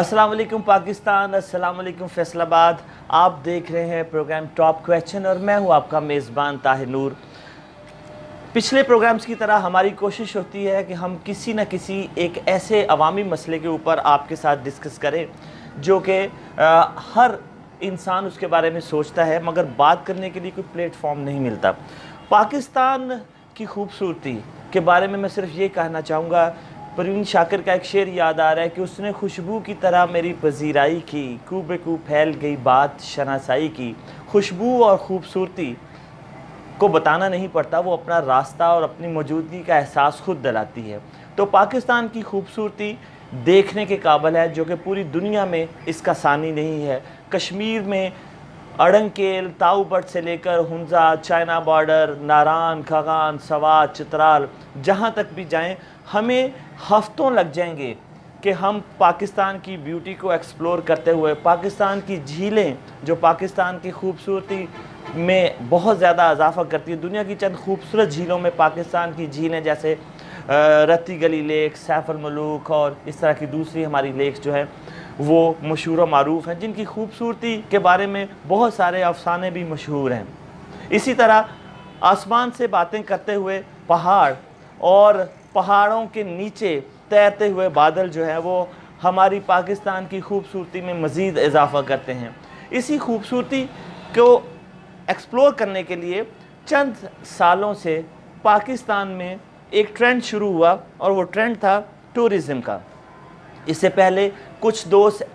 अस्सलाम वालेकुम पाकिस्तान, अस्सलाम वालेकुम फैसलाबाद। आप देख रहे हैं प्रोग्राम टॉप क्वेश्चन और मैं हूं आपका मेज़बान ताहिर नूर। पिछले प्रोग्राम्स की तरह हमारी कोशिश होती है कि हम किसी न किसी एक ऐसे अवामी मसले के ऊपर आपके साथ डिस्कस करें जो कि हर इंसान उसके बारे में सोचता है मगर बात करने के लिए कोई प्लेटफॉर्म नहीं मिलता। पाकिस्तान की खूबसूरती के बारे में मैं सिर्फ ये कहना चाहूँगा, परवीन शाकिर का एक शेर याद आ रहा है कि उसने खुशबू की तरह मेरी पजीराई की, कू बेकू फैल गई बात शनासाई की। खुशबू और ख़ूबसूरती को बताना नहीं पड़ता, वो अपना रास्ता और अपनी मौजूदगी का एहसास खुद दिलाती है। तो पाकिस्तान की खूबसूरती देखने के काबिल है जो कि पूरी दुनिया में इसका सानी नहीं है। कश्मीर में अड़ंकेल, ताऊबट से लेकर हुंजा, चाइना बॉर्डर, नारान, खगान, सवात, चित्राल, जहाँ तक भी जाएं हमें हफ्तों लग जाएंगे कि हम पाकिस्तान की ब्यूटी को एक्सप्लोर करते हुए, पाकिस्तान की झीलें जो पाकिस्तान की खूबसूरती में बहुत ज़्यादा इजाफा करती है। दुनिया की चंद खूबसूरत झीलों में पाकिस्तान की झीलें जैसे रत्ती गली लेक, सैफ अल मलूक और इस तरह की दूसरी हमारी लेक्स जो हैं वो मशहूर व मारूफ़ हैं, जिनकी खूबसूरती के बारे में बहुत सारे अफसाने भी मशहूर हैं। इसी तरह आसमान से बातें करते हुए पहाड़ और पहाड़ों के नीचे तैरते हुए बादल जो हैं वो हमारी पाकिस्तान की खूबसूरती में मज़ीद इजाफ़ा करते हैं। इसी खूबसूरती को एक्सप्लोर करने के लिए चंद सालों से पाकिस्तान में एक ट्रेंड शुरू हुआ और वो ट्रेंड था टूरिज़म का। इससे पहले कुछ दोस्त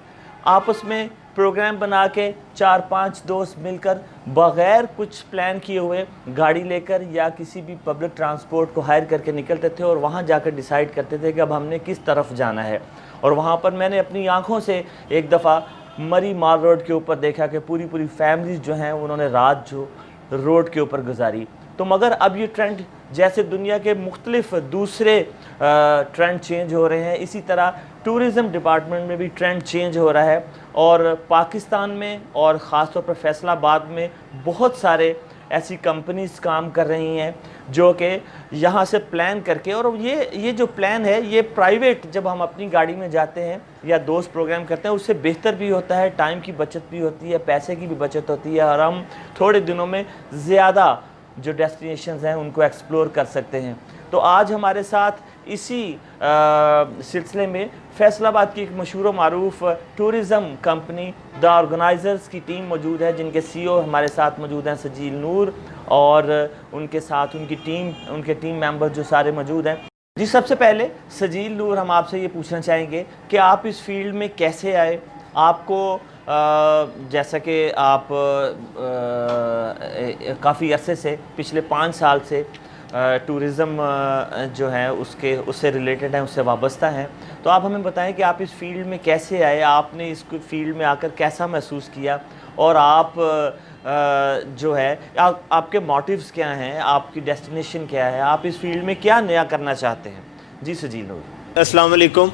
आपस में प्रोग्राम बना के 4-5 दोस्त मिलकर बग़ैर कुछ प्लान किए हुए गाड़ी लेकर या किसी भी पब्लिक ट्रांसपोर्ट को हायर करके निकलते थे और वहाँ जाकर डिसाइड करते थे कि अब हमने किस तरफ जाना है। और वहाँ पर मैंने अपनी आँखों से एक दफ़ा मरी माल रोड के ऊपर देखा कि पूरी फैमिलीज़ जो हैं उन्होंने रात जो रोड के ऊपर गुजारी। तो मगर अब ये ट्रेंड जैसे दुनिया के मुख्तलिफ दूसरे ट्रेंड चेंज हो रहे हैं, इसी तरह टूरिज़म डिपार्टमेंट में भी ट्रेंड चेंज हो रहा है और पाकिस्तान में और ख़ास तौर पर फैसलाबाद में बहुत सारे ऐसी कंपनीज़ काम कर रही हैं जो कि यहाँ से प्लान करके, और ये जो प्लान है ये प्राइवेट जब हम अपनी गाड़ी में जाते हैं या दोस्त प्रोग्राम करते हैं उससे बेहतर भी होता है, टाइम की बचत भी होती है, पैसे की भी बचत होती है और हम थोड़े दिनों में ज़्यादा जो डेस्टिनेशंस हैं उनको एक्सप्लोर कर सकते हैं। तो आज हमारे साथ इसी सिलसिले में फैसलाबाद की एक मशहूर मारूफ टूरिज़म कंपनी द ऑर्गेनाइज़र्स की टीम मौजूद है, जिनके CEO हमारे साथ मौजूद हैं सजील नूर, और उनके साथ उनके टीम मेंबर जो सारे मौजूद हैं। जी, सबसे पहले सजील नूर, हम आपसे ये पूछना चाहेंगे कि आप इस फील्ड में कैसे आए। आपको जैसा कि आप काफ़ी अरसे से, पिछले 5 साल से टूरिज़म जो है उससे रिलेटेड हैं, उससे वाबस्ता हैं, तो आप हमें बताएं कि आप इस फील्ड में कैसे आए, आपने इस फील्ड में आकर कैसा महसूस किया और आप जो है आपके मोटिव्स क्या हैं, आपकी डेस्टिनेशन क्या है, आप इस फील्ड में क्या नया करना चाहते हैं। जी सजील नूर। अस्सलाम वालेकुम।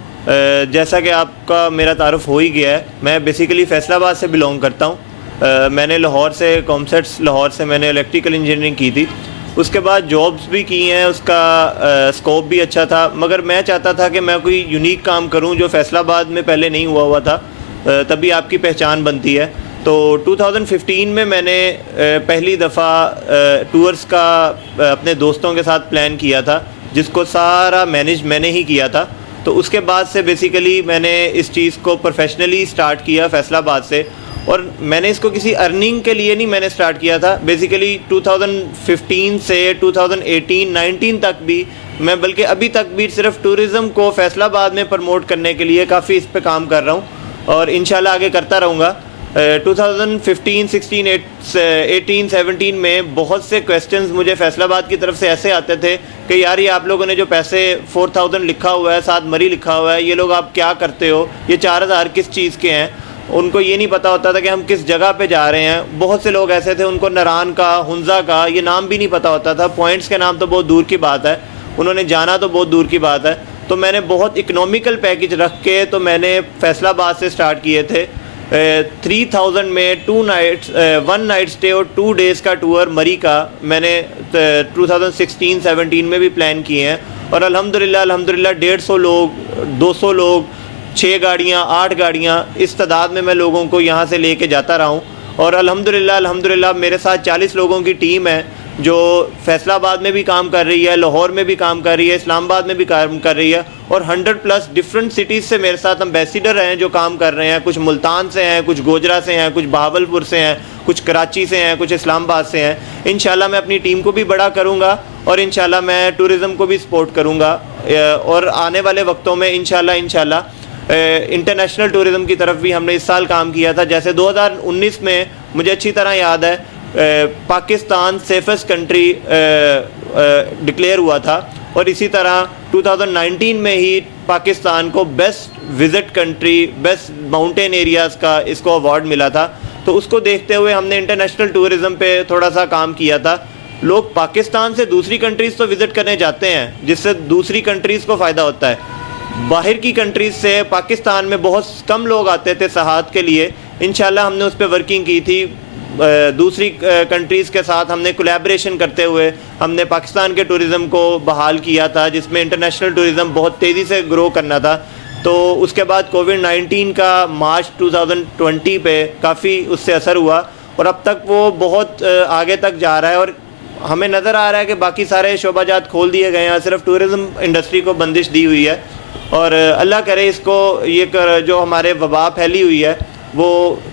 जैसा कि आपका मेरा तारुफ हो ही गया है, मैं बेसिकली फैसलाबाद से बिलोंग करता हूँ। मैंने लाहौर से कॉमसेट्स लाहौर से मैंने इलेक्ट्रिकल इंजीनियरिंग की थी, उसके बाद जॉब्स भी की हैं, उसका स्कोप भी अच्छा था, मगर मैं चाहता था कि मैं कोई यूनिक काम करूं जो फैसलाबाद में पहले नहीं हुआ था, तभी आपकी पहचान बनती है। तो 2015 में मैंने पहली दफ़ा टूर्स का अपने दोस्तों के साथ प्लान किया था, जिसको सारा मैनेज मैंने ही किया था। तो उसके बाद से बेसिकली मैंने इस चीज़ को प्रोफेशनली स्टार्ट किया फैसलाबाद से, और मैंने इसको किसी अर्निंग के लिए नहीं मैंने स्टार्ट किया था। बेसिकली 2015 से 2018-19 तक भी मैं, बल्कि अभी तक भी, सिर्फ टूरिज़म को फैसलाबाद में प्रमोट करने के लिए काफ़ी इस पे काम कर रहा हूँ और इंशाल्लाह आगे करता रहूँगा। 2015, 16, 18, 17 में बहुत से क्वेश्चंस मुझे फैसलाबाद की तरफ से ऐसे आते थे कि यार ये आप लोगों ने जो पैसे 4000 लिखा हुआ है, 7 मरी लिखा हुआ है, ये लोग आप क्या करते हो, ये 4000 किस चीज़ के हैं। उनको ये नहीं पता होता था कि हम किस जगह पे जा रहे हैं। बहुत से लोग ऐसे थे उनको नारान का, हुंजा का ये नाम भी नहीं पता होता था, पॉइंट्स के नाम तो बहुत दूर की बात है, उन्होंने जाना तो बहुत दूर की बात है। तो मैंने बहुत इकोनॉमिकल पैकेज रख के तो मैंने फैसलाबाद से स्टार्ट किए थे। 3000 में 2 नाइट्स 1 नाइट स्टे और 2 डेज़ का टूर मरी का मैंने 2016-17 में भी प्लान किए हैं और अल्हम्दुलिल्लाह 150 लोग, 200 लोग 6 गाड़ियाँ 8 गाड़ियाँ इस तादाद में मैं लोगों को यहाँ से लेके जाता रहा हूँ। और अल्हम्दुलिल्लाह मेरे साथ 40 लोगों की टीम है जो फैसलाबाद में भी काम कर रही है, लाहौर में भी काम कर रही है, इस्लामाबाद में भी काम कर रही है, और 100+ डिफरेंट सिटीज़ से मेरे साथ एम्बेसडर हैं जो काम कर रहे हैं। कुछ मुल्तान से हैं, कुछ गोजरा से हैं, कुछ बहावलपुर से हैं, कुछ कराची से हैं, कुछ इस्लामाबाद से हैं। इंशाल्लाह मैं अपनी टीम को भी बड़ा करूँगा और इंशाल्लाह मैं टूरिज़म को भी सपोर्ट करूँगा। और आने वाले वक्तों में इंशाल्लाह इंटरनेशनल टूरिज़म की तरफ भी हमने इस साल काम किया था। जैसे 2019 में मुझे अच्छी तरह याद है पाकिस्तान सेफेस्ट कंट्री डिक्लेयर हुआ था, और इसी तरह 2019 में ही पाकिस्तान को best visit country, best mountain areas का इसको अवार्ड मिला था। तो उसको देखते हुए हमने इंटरनेशनल टूरिज़म पे थोड़ा सा काम किया था। लोग पाकिस्तान से दूसरी कंट्रीज़ तो विज़िट करने जाते हैं जिससे दूसरी कंट्रीज़ को फ़ायदा होता है। बाहर की कंट्रीज़ से पाकिस्तान में बहुत कम लोग आते थे सयाहत के लिए। इंशाल्लाह हमने उस पर वर्किंग की थी। दूसरी कंट्रीज़ के साथ हमने कोलैबोरेशन करते हुए हमने पाकिस्तान के टूरिज़म को बहाल किया था, जिसमें इंटरनेशनल टूरिज़म बहुत तेज़ी से ग्रो करना था। तो उसके बाद कोविड-19 का मार्च 2020 पे काफ़ी उससे असर हुआ और अब तक वो बहुत आगे तक जा रहा है, और हमें नज़र आ रहा है कि बाकी सारे शोबाजात खोल दिए गए हैं, सिर्फ टूरिज़म इंडस्ट्री को बंदिश दी हुई है। और अल्लाह करे इसको जो हमारे वबा फैली हुई है वो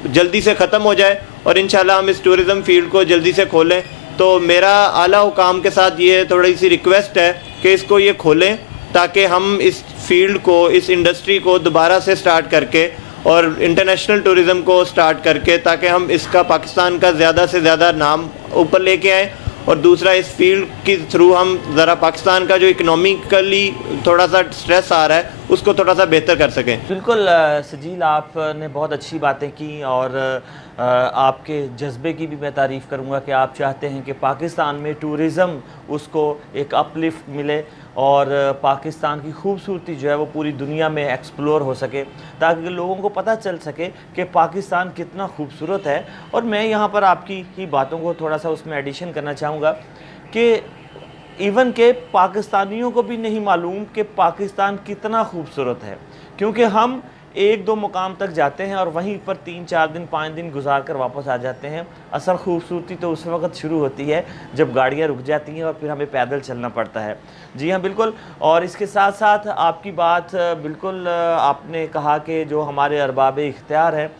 जल्दी से ख़त्म हो जाए और इंशाल्लाह हम इस टूरिज़म फील्ड को जल्दी से खोलें। तो मेरा आला हुकाम के साथ ये थोड़ी सी रिक्वेस्ट है कि इसको ये खोलें ताकि हम इस फील्ड को, इस इंडस्ट्री को दोबारा से स्टार्ट करके और इंटरनेशनल टूरिज़म को स्टार्ट करके, ताकि हम इसका पाकिस्तान का ज़्यादा से ज़्यादा नाम ऊपर लेके आएँ। और दूसरा, इस फील्ड के थ्रू हम ज़रा पाकिस्तान का जो इकोनॉमिकली थोड़ा सा स्ट्रेस आ रहा है उसको थोड़ा सा बेहतर कर सकें। बिल्कुल सजील, आपने बहुत अच्छी बातें की और आपके जज्बे की भी मैं तारीफ़ करूंगा कि आप चाहते हैं कि पाकिस्तान में टूरिज़म उसको एक अपलिफ्ट मिले और पाकिस्तान की खूबसूरती जो है वो पूरी दुनिया में एक्सप्लोर हो सके, ताकि लोगों को पता चल सके कि पाकिस्तान कितना खूबसूरत है। और मैं यहाँ पर आपकी ही बातों को थोड़ा सा उसमें एडिशन करना चाहूँगा कि इवन के पाकिस्तानियों को भी नहीं मालूम कि पाकिस्तान कितना खूबसूरत है, क्योंकि हम 1-2 मुकाम तक जाते हैं और वहीं पर 3-4 दिन 5 दिन गुजार कर वापस आ जाते हैं। असल खूबसूरती तो उस वक्त शुरू होती है जब गाड़ियाँ रुक जाती हैं और फिर हमें पैदल चलना पड़ता है। जी हाँ, बिल्कुल। और इसके साथ साथ आपकी बात बिल्कुल, आपने कहा कि जो हमारे अरबाब इख्तियार हैं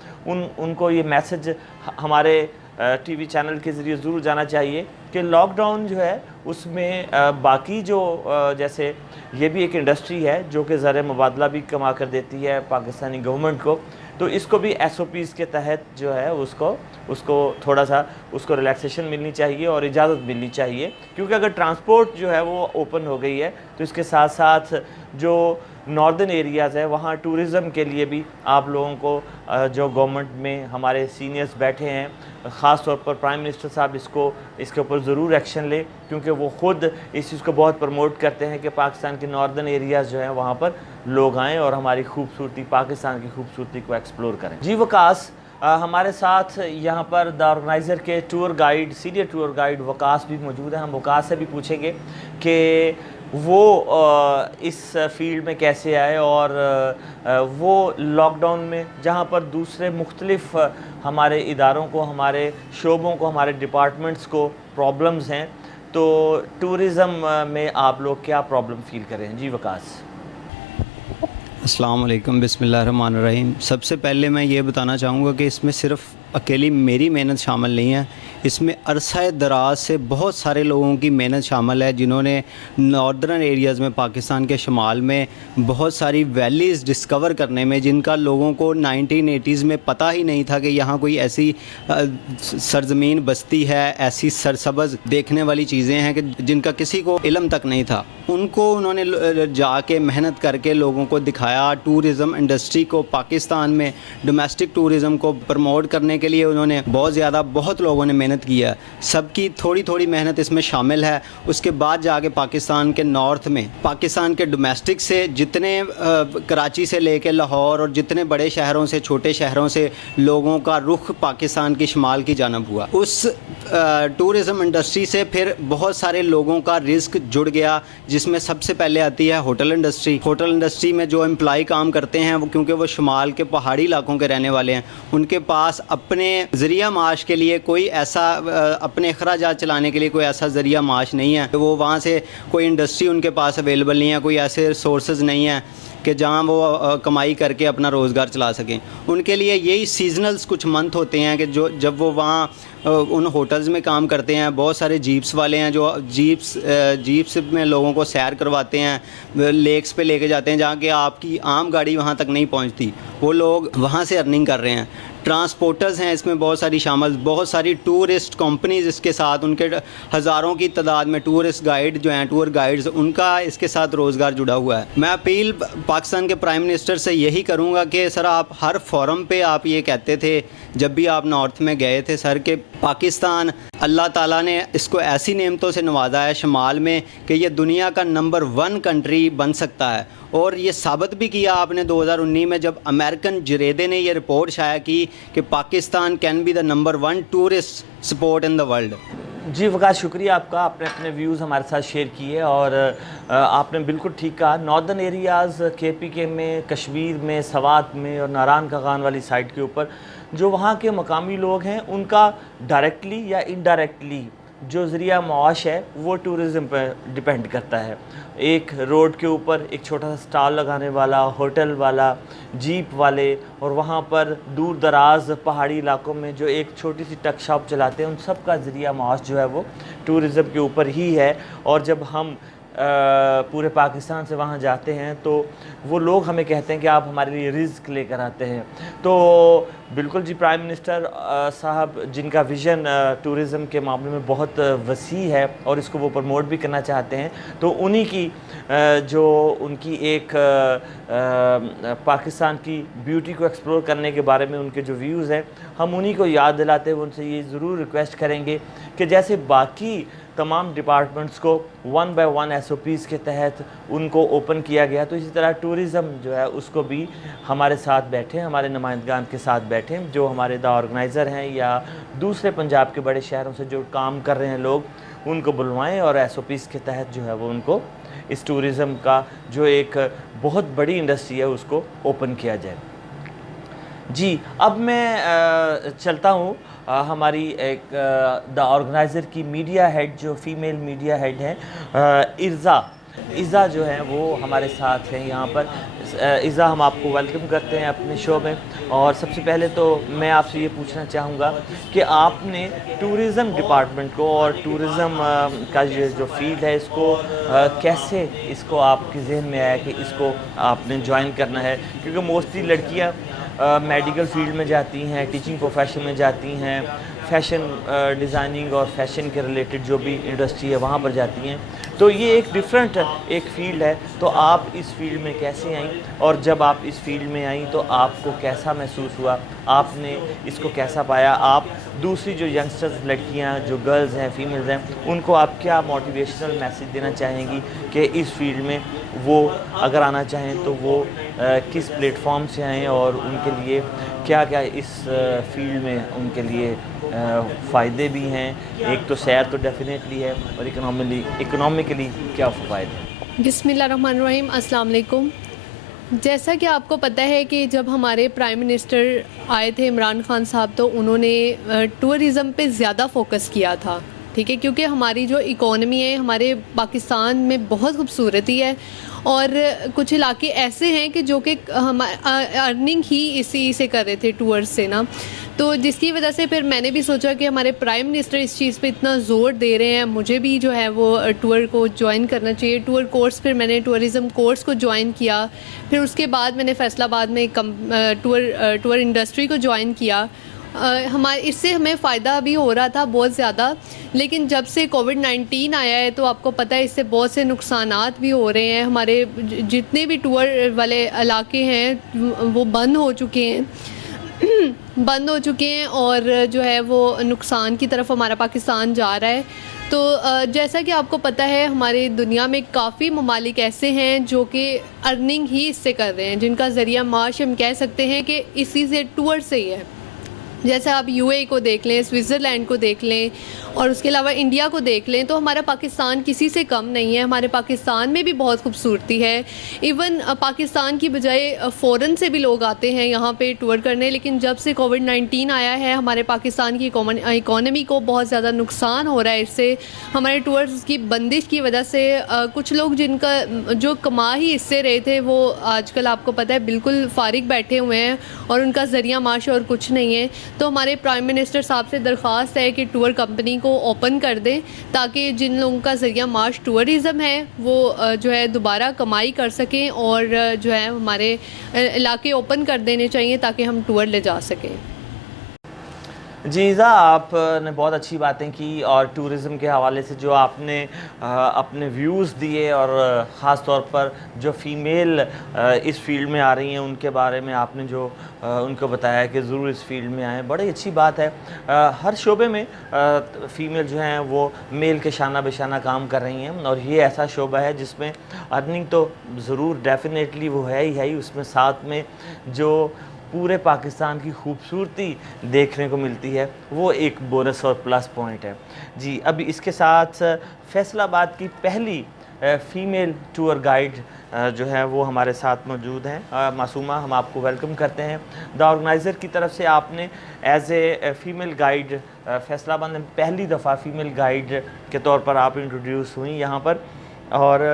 उनको ये मैसेज हमारे टीवी चैनल के ज़रिए ज़रूर जाना चाहिए कि लॉकडाउन जो है उसमें बाकी जो जैसे ये भी एक इंडस्ट्री है जो कि ज़र मुबादला भी कमा कर देती है पाकिस्तानी गवर्नमेंट को, तो इसको भी SOPs के तहत जो है उसको थोड़ा सा उसको रिलैक्सेशन मिलनी चाहिए और इजाज़त मिलनी चाहिए। क्योंकि अगर ट्रांसपोर्ट जो है वो ओपन हो गई है तो इसके साथ साथ जो नॉर्दर्न एरियाज़ है वहाँ टूरिज़म के लिए भी आप लोगों को जो गवर्नमेंट में हमारे सीनियर्स बैठे हैं, ख़ास तौर पर प्राइम मिनिस्टर साहब इसके ऊपर ज़रूर एक्शन ले, क्योंकि वो ख़ुद इस चीज़ को बहुत प्रमोट करते हैं कि पाकिस्तान के नॉर्दर्न एरियाज़ जो हैं वहाँ पर लोग आएँ और हमारी खूबसूरती, पाकिस्तान की खूबसूरती को एक्सप्लोर करें। जी वकास, हमारे साथ यहाँ पर द ऑर्गेनाइज़र के tour guide, senior tour guide Waqas भी मौजूद हैं। हम वकास से भी पूछेंगे कि वो इस फील्ड में कैसे आए और वो लॉकडाउन में जहाँ पर दूसरे मुख्तलिफ हमारे इदारों को, हमारे शोबों को, हमारे डिपार्टमेंट्स को प्रॉब्लम्स हैं, तो टूरिज़म में आप लोग क्या प्रॉब्लम फ़ील करें? जी वकास। अस्सलाम वालेकुम, बिस्मिल्लाहिर्रहमानिर्रहीम। सबसे पहले मैं ये बताना चाहूँगा कि इसमें सिर्फ़ अकेली मेरी मेहनत शामिल नहीं है, इसमें अरसा दराज से बहुत सारे लोगों की मेहनत शामिल है जिन्होंने नॉर्दर्न एरियाज़ में, पाकिस्तान के शुमाल में बहुत सारी वैलीज़ डिस्कवर करने में, जिनका लोगों को 1980s में पता ही नहीं था कि यहाँ कोई ऐसी सरज़मीन बस्ती है, ऐसी सरसब्ज़ देखने वाली चीज़ें हैं कि जिनका किसी को इल्म तक नहीं था, उनको उन्होंने जाके मेहनत करके लोगों को दिखाया। टूरिज़म इंडस्ट्री को पाकिस्तान में, डोमेस्टिक टूरिज़म को प्रमोट करने करने के लिए उन्होंने बहुत लोगों ने मेहनत की है। सबकी थोड़ी थोड़ी मेहनत इसमें शामिल है। उसके बाद जाके पाकिस्तान के नॉर्थ में, पाकिस्तान के डोमेस्टिक से जितने कराची से लेके लाहौर और जितने बड़े शहरों से, छोटे शहरों से लोगों का रुख पाकिस्तान की शुमाल की जानब हुआ। उस टूरिज़म इंडस्ट्री से फिर बहुत सारे लोगों का रिस्क जुड़ गया, जिसमें सबसे पहले आती है होटल इंडस्ट्री। होटल इंडस्ट्री में जो एम्प्लॉय काम करते हैं वो, क्योंकि वो शुमाल के पहाड़ी इलाकों के रहने वाले हैं, उनके पास अपने ज़रिया माश के लिए कोई ऐसा अपने अखराजात चलाने के लिए कोई ऐसा ज़रिया माश नहीं है। वो वहाँ से कोई इंडस्ट्री उनके पास अवेलेबल नहीं है, कोई ऐसे सोर्सेज नहीं है कि जहाँ वो कमाई करके अपना रोज़गार चला सकें। उनके लिए यही सीजनल्स कुछ मंथ होते हैं कि जो जब वो वहाँ उन होटल्स में काम करते हैं। बहुत सारे जीप्स वाले हैं जो जीप्स में लोगों को सैर करवाते हैं, लेक्स पे लेके जाते हैं जहाँ कि आपकी आम गाड़ी वहाँ तक नहीं पहुँचती। वो लोग वहाँ से अर्निंग कर रहे हैं। ट्रांसपोर्टर्स हैं इसमें बहुत सारी शामिल, बहुत सारी टूरिस्ट कंपनीज इसके साथ, उनके हज़ारों की तादाद में टूरिस्ट गाइड जो हैं, टूर गाइड्स, उनका इसके साथ रोज़गार जुड़ा हुआ है। मैं अपील पाकिस्तान के प्राइम मिनिस्टर से यही करूँगा कि सर, आप हर फोरम पे आप ये कहते थे जब भी आप नॉर्थ में गए थे सर, कि पाकिस्तान अल्लाह ताला ने इसको ऐसी नेमतों से नवाजा है शुमाल में कि ये दुनिया का नंबर 1 कंट्री बन सकता है। और ये साबित भी किया आपने 2019 में, जब अमेरिकन जरेदे ने ये रिपोर्ट शाया की कि Pakistan can be the number 1 tourist spot in the world. जी वकास, शुक्रिया आपका, आपने अपने व्यूज़ हमारे साथ शेयर किए। और आपने बिल्कुल ठीक कहा, नॉर्दर्न एरियाज़ KPK में, कश्मीर में, सवात में और नारायण खागान वाली साइड के ऊपर जो वहाँ के मकामी लोग हैं, उनका डायरेक्टली या इनडायरेक्टली जो ज़रिया माश है वो टूरिज़म पर डिपेंड करता है। एक रोड के ऊपर एक छोटा सा स्टॉल लगाने वाला, होटल वाला, जीप वाले, और वहाँ पर दूर दराज पहाड़ी इलाकों में जो एक छोटी सी टक शॉप चलाते हैं, उन सब का ज़रिया माश जो है वो टूरिज़म के ऊपर ही है। और जब हम पूरे पाकिस्तान से वहाँ जाते हैं तो वो लोग हमें कहते हैं कि आप हमारे लिए रिज़्क लेकर आते हैं। तो बिल्कुल जी, प्राइम मिनिस्टर साहब जिनका विज़न टूरिज़म के मामले में बहुत वसी है और इसको वो प्रमोट भी करना चाहते हैं, तो उन्हीं की जो उनकी एक पाकिस्तान की ब्यूटी को एक्सप्लोर करने के बारे में उनके जो व्यूज़ हैं, हम उन्हीं को याद दिलाते हुए उनसे ये ज़रूर रिक्वेस्ट करेंगे कि जैसे बाकी तमाम डिपार्टमेंट्स को 1 by 1 SOPs के तहत उनको ओपन किया गया, तो इसी तरह टूरिज़म जो है उसको भी हमारे साथ बैठें, हमारे नुमाइंदगान के साथ बैठें, जो हमारे द ऑर्गेनाइज़र हैं या दूसरे पंजाब के बड़े शहरों से जो काम कर रहे हैं लोग, उनको बुलवाएं और SOPs के तहत जो है वो उनको इस टूरिज़म का जो एक बहुत बड़ी इंडस्ट्री है उसको ओपन किया जाए। जी, अब मैं चलता हूँ हमारी एक द ऑर्गेनाइज़र की मीडिया हेड, जो फीमेल मीडिया हेड हैं, इज़ा जो है वो हमारे साथ हैं यहाँ पर। इज़ा, हम आपको वेलकम करते हैं अपने शो में। और सबसे पहले तो मैं आपसे ये पूछना चाहूँगा कि आपने टूरिज़म डिपार्टमेंट को और टूरिज़म का ये जो फील्ड है इसको कैसे इसको आपके जहन में आया कि इसको आपने ज्वाइन करना है? क्योंकि मोस्टली लड़कियाँ मेडिकल फील्ड में जाती हैं, टीचिंग प्रोफेशन में जाती हैं, फ़ैशन डिज़ाइनिंग और फैशन के रिलेटेड जो भी इंडस्ट्री है वहाँ पर जाती हैं। तो ये एक डिफरेंट एक फ़ील्ड है। तो आप इस फील्ड में कैसे आई, और जब आप इस फील्ड में आई तो आपको कैसा महसूस हुआ, आपने इसको कैसा पाया? आप दूसरी जो यंगस्टर्स लड़कियाँ जो गर्ल्स हैं, फीमेल्स हैं, उनको आप क्या मोटिवेशनल मैसेज देना चाहेंगी कि इस फील्ड में वो अगर आना चाहें तो वो किस प्लेटफॉर्म से आएँ और उनके लिए क्या क्या इस फील्ड में उनके लिए फ़ायदे भी हैं? एक तो सैर तो डेफिनेटली है, और इकोनॉमिकली क्या फ़ायदे? बिस्मिल्लाहिर्रहमानिर्रहीम, अस्सलाम वालेकुम। जैसा कि आपको पता है कि जब हमारे प्राइम मिनिस्टर आए थे इमरान खान साहब, तो उन्होंने टूरिज़म पे ज़्यादा फोकस किया था, ठीक है, क्योंकि हमारी जो इकोनॉमी है हमारे पाकिस्तान में बहुत खूबसूरती है और कुछ इलाके ऐसे हैं कि जो कि हम अर्निंग ही इसी से कर रहे थे, टूर्स से ना। तो जिसकी वजह से फिर मैंने भी सोचा कि हमारे प्राइम मिनिस्टर इस चीज़ पे इतना ज़ोर दे रहे हैं, मुझे भी जो है वो टूर को ज्वाइन करना चाहिए, टूर कोर्स। फिर मैंने टूरिज़म कोर्स को ज्वाइन किया। फिर उसके बाद मैंने फैसलाबाद में टूर इंडस्ट्री को ज्वाइन किया। हमारे इससे हमें फ़ायदा भी हो रहा था बहुत ज़्यादा, लेकिन जब से कोविड-19 आया है तो आपको पता है इससे बहुत से नुकसानात भी हो रहे हैं। हमारे जितने भी टूर वाले इलाके हैं वो बंद हो चुके हैं। बंद हो चुके हैं और जो है वो नुकसान की तरफ हमारा पाकिस्तान जा रहा है। तो जैसा कि आपको पता है हमारी दुनिया में काफ़ी ममालिक ऐसे हैं जो कि अर्निंग ही इससे कर रहे हैं, जिनका ज़रिया माश हम कह सकते हैं कि इसी से टूर से ही है। जैसे आप यूएई को देख लें, स्विट्ज़रलैंड को देख लें और उसके अलावा इंडिया को देख लें, तो हमारा पाकिस्तान किसी से कम नहीं है। हमारे पाकिस्तान में भी बहुत खूबसूरती है। इवन पाकिस्तान की बजाय फ़ॉरेन से भी लोग आते हैं यहाँ पे टूर करने, लेकिन जब से कोविड-19 आया है हमारे पाकिस्तान की इकॉनमी को बहुत ज़्यादा नुकसान हो रहा है इससे। हमारे टूर्स की बंदिश की वजह से कुछ लोग जिनका जो कमा ही इससे रहे थे वो आजकल आपको पता है बिल्कुल फारिग बैठे हुए हैं और उनका ज़रिया माश और कुछ नहीं है। तो हमारे प्राइम मिनिस्टर साहब से दरख्वास्त है कि टूर कंपनी को ओपन कर दें, ताकि जिन लोगों का ज़रिया माश टूरिज़म है वो जो है दोबारा कमाई कर सकें और जो है हमारे इलाके ओपन कर देने चाहिए ताकि हम टूर ले जा सकें। जीज़ा, आपने बहुत अच्छी बातें की और टूरिज़म के हवाले से जो आपने अपने व्यूज़ दिए और ख़ास तौर पर जो फ़ीमेल इस फील्ड में आ रही हैं उनके बारे में आपने जो उनको बताया कि ज़रूर इस फील्ड में आएँ, बड़ी अच्छी बात है। हर शोबे में फ़ीमेल जो हैं वो मेल के शाना बेशाना काम कर रही हैं और ये ऐसा शोबा है जिसमें अर्निंग तो ज़रूर डेफिनेटली वो है ही, उसमें साथ में जो पूरे पाकिस्तान की खूबसूरती देखने को मिलती है वो एक बोनस और प्लस पॉइंट है। जी, अभी इसके साथ फैसलाबाद की पहली फ़ीमेल टूर गाइड जो है वो हमारे साथ मौजूद हैं। मासूमा, हम आपको वेलकम करते हैं। द ऑर्गेनाइज़र की तरफ से आपने as a female guide Faisalabad में पहली दफ़ा फ़ीमेल गाइड के तौर पर आप इंट्रोड्यूस हुई यहाँ पर, और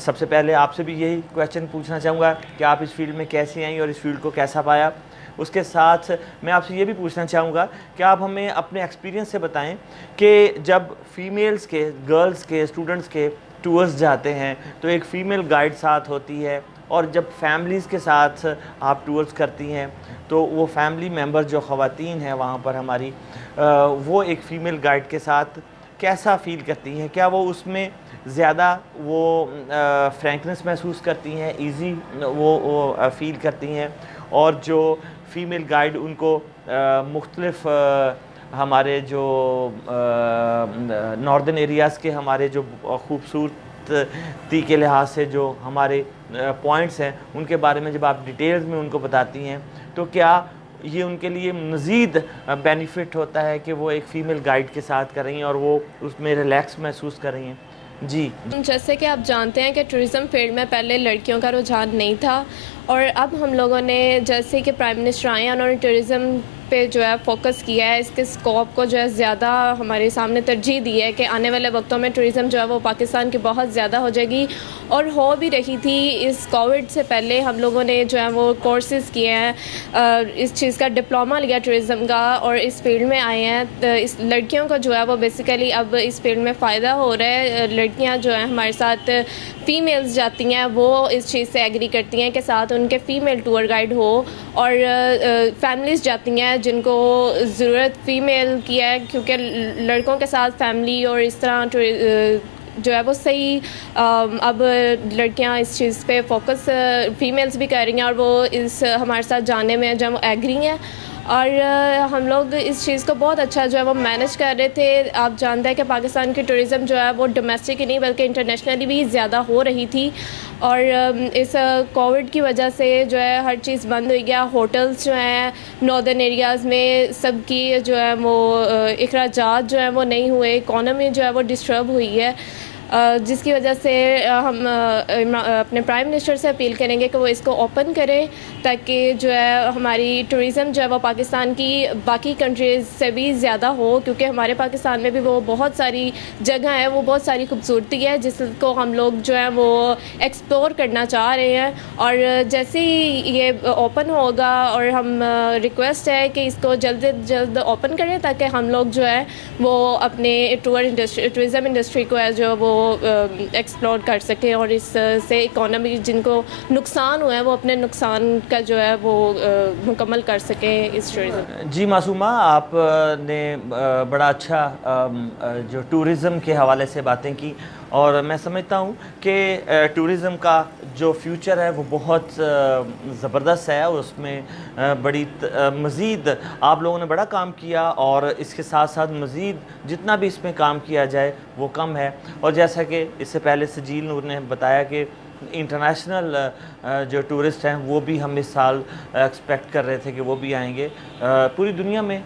सबसे पहले आपसे भी यही क्वेश्चन पूछना चाहूँगा कि आप इस फील्ड में कैसे आई और इस फील्ड को कैसा पाया। उसके साथ मैं आपसे ये भी पूछना चाहूँगा कि आप हमें अपने एक्सपीरियंस से बताएं कि जब फीमेल्स के, गर्ल्स के, स्टूडेंट्स के टूर्स जाते हैं तो एक फ़ीमेल गाइड साथ होती है, और जब फैमिलीज़ के साथ आप टूर्स करती हैं तो वो फैमिली मेम्बर जो ख़वातीन हैं वहाँ पर हमारी, वो एक फ़ीमेल गाइड के साथ कैसा फ़ील करती हैं? क्या वो उसमें ज़्यादा वो फ्रैंकनेस महसूस करती हैं, इजी वो फ़ील करती हैं, और जो फ़ीमेल गाइड उनको मुख्तलिफ़ हमारे जो नॉर्दर्न एरियाज़ के हमारे जो खूबसूरती के लिहाज से जो हमारे पॉइंट्स हैं उनके बारे में जब आप डिटेल्स में उनको बताती हैं तो क्या ये उनके लिए मज़ीद बेनिफिट होता है कि वो एक फ़ीमेल गाइड के साथ कर रही हैं और वो उसमें रिलैक्स महसूस कर रही हैं? जी, जैसे कि आप जानते हैं कि टूरिज़म फील्ड में पहले लड़कियों का रुझान नहीं था, और अब हम लोगों ने जैसे कि प्राइम मिनिस्टर आए हैं उन्होंने टूरिज़म पे जो है फोकस किया है, इसके स्कोप को जो है ज़्यादा हमारे सामने तरजीह दी है कि आने वाले वक्तों में टूरिज़म जो है वो पाकिस्तान की बहुत ज़्यादा हो जाएगी, और हो भी रही थी। इस कोविड से पहले हम लोगों ने जो है वो कोर्सेज़ किए हैं, इस चीज़ का डिप्लोमा लिया टूरिज़म का, और इस फील्ड में आए हैं। तो इस लड़कियों को जो है वो बेसिकली अब इस फील्ड में फ़ायदा हो रहा है। लड़कियाँ जो हैं हमारे साथ फ़ीमेल्स जाती हैं वो इस चीज़ से एग्री करती हैं कि साथ उनके फ़ीमेल टूर गाइड हो, और फैमिलीज़ जाती हैं जिनको ज़रूरत फ़ीमेल की है, क्योंकि लड़कों के साथ फैमिली और इस तरह जो है वो सही अब लड़कियां इस चीज़ पे फोकस फ़ीमेल्स भी कर रही हैं, और वो इस हमारे साथ जाने में जो एग्री हैं, और हम लोग इस चीज़ को बहुत अच्छा जो है वो मैनेज कर रहे थे। आप जानते हैं कि पाकिस्तान की टूरिज़म जो है वो डोमेस्टिक ही नहीं बल्कि इंटरनेशनली भी ज़्यादा हो रही थी, और इस कोविड की वजह से जो है हर चीज़ बंद हो गया। होटल्स जो हैं नॉर्दर्न एरियाज़ में सबकी जो है वो अखराजात जो है वो नहीं हुए, इकॉनमी जो है वो डिस्टर्ब हुई है, जिसकी वजह से हम अपने प्राइम मिनिस्टर से अपील करेंगे कि वो इसको ओपन करें, ताकि जो है हमारी टूरिज़म जो है वो पाकिस्तान की बाकी कंट्रीज़ से भी ज़्यादा हो, क्योंकि हमारे पाकिस्तान में भी वो बहुत सारी जगह है, वो बहुत सारी खूबसूरती है जिसको हम लोग जो है वो एक्सप्लोर करना चाह रहे हैं। और जैसे ही ये ओपन होगा, और हम रिक्वेस्ट है कि इसको जल्द से जल्द ओपन करें ताकि हम लोग जो है वो अपने टूरिज़म इंडस्ट्री को है जो वो एक्सप्लोर कर सकें, और इससे इकोनॉमी जिनको नुकसान हुआ है वो अपने नुकसान का जो है वो मुकम्मल कर सकें इस टूरिज़म। जी मासूमा, आपने बड़ा अच्छा जो टूरिज़म के हवाले से बातें की, और मैं समझता हूँ कि टूरिज़म का जो फ्यूचर है वो बहुत ज़बरदस्त है और उसमें बड़ी मज़ीद आप लोगों ने बड़ा काम किया और इसके साथ साथ मज़ीद जितना भी इसमें काम किया जाए वो कम है। और जैसा कि इससे पहले सजील नूर ने बताया कि इंटरनेशनल जो टूरिस्ट हैं वो भी हम इस साल एक्सपेक्ट कर रहे थे कि वो भी आएंगे। पूरी दुनिया में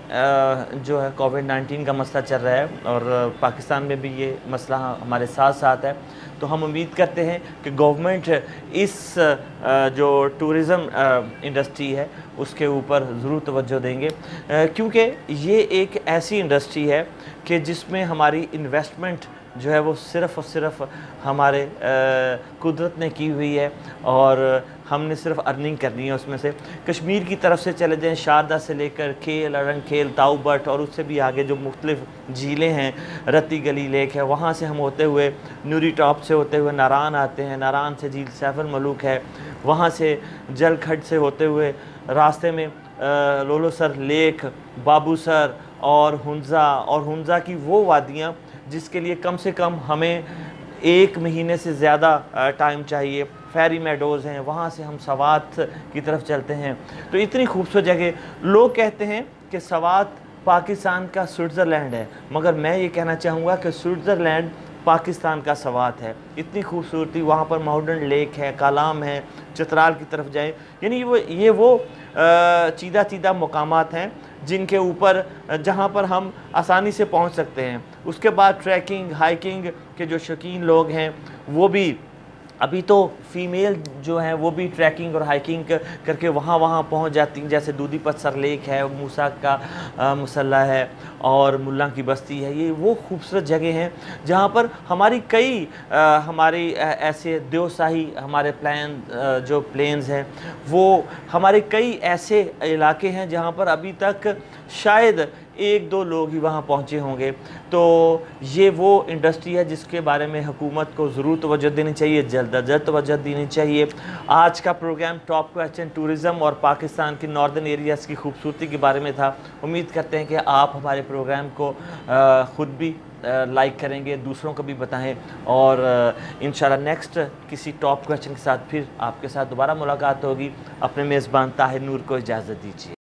जो है कोविड-19 का मसला चल रहा है और पाकिस्तान में भी ये मसला हमारे साथ साथ है। तो हम उम्मीद करते हैं कि गवर्नमेंट इस जो टूरिज़म इंडस्ट्री है उसके ऊपर ज़रूर तवज्जो देंगे, क्योंकि ये एक ऐसी इंडस्ट्री है कि जिसमें हमारी इन्वेस्टमेंट जो है वो सिर्फ़ और सिर्फ हमारे कुदरत ने की हुई है और हमने सिर्फ अर्निंग करनी है उसमें से। कश्मीर की तरफ से चले जाएँ, शारदा से लेकर खेल, अरंग खेल, ताऊ बट और उससे भी आगे जो मुख्तलिफ झीलें हैं, रत्ती गली लेक है, वहाँ से हम होते हुए नूरी टॉप से होते हुए नारान आते हैं, नारान से झील सैफुल मलूक है, वहाँ से जलखड से होते हुए रास्ते में लोलोसर लेक, बाबूसर और हुंजा की वो वादियाँ जिसके लिए कम से कम हमें 1 महीने से ज़्यादा टाइम चाहिए। फेरी मेडोज़ हैं, वहाँ से हम सवात की तरफ चलते हैं। तो इतनी खूबसूरत जगह, लोग कहते हैं कि सवात पाकिस्तान का स्विट्ज़रलैंड है, मगर मैं ये कहना चाहूँगा कि स्विट्ज़रलैंड पाकिस्तान का सवात है। इतनी खूबसूरती, वहाँ पर माउंटेन लेक है, कालाम है, चित्राल की तरफ जाएँ, यानी ये वो चीदा मकामात हैं जिनके ऊपर जहाँ पर हम आसानी से पहुँच सकते हैं। उसके बाद ट्रैकिंग, हाइकिंग के जो शौकीन लोग हैं वो भी, अभी तो फ़ीमेल जो हैं वो भी ट्रैकिंग और हाइकिंग करके वहाँ पहुँच जाती हैं, जैसे दूधी पत्थर लेक है, मूसा का मुसल्ला है और मुल्ला की बस्ती है। ये वो खूबसूरत जगह हैं जहाँ पर हमारी कई हमारी ऐसे देवशाही हमारे जो प्लेन्स हैं वो हमारे कई ऐसे इलाके हैं जहाँ पर अभी तक शायद 1-2 लोग ही वहाँ पहुँचे होंगे। तो ये वो इंडस्ट्री है जिसके बारे में हुकूमत को ज़रूर तवज्जो देनी चाहिए, जल्द अज जल्द तवज्जो देनी चाहिए। आज का प्रोग्राम टॉप क्वेश्चन टूरिज़म और पाकिस्तान की नॉर्दर्न एरियाज़ की खूबसूरती के बारे में था। उम्मीद करते हैं कि आप हमारे प्रोग्राम को ख़ुद भी लाइक करेंगे, दूसरों को भी बताएं और इंशाल्लाह नेक्स्ट किसी टॉप क्वेश्चन के साथ फिर आपके साथ दोबारा मुलाकात होगी। अपने मेज़बान ताहिर नूर को इजाज़त दीजिए।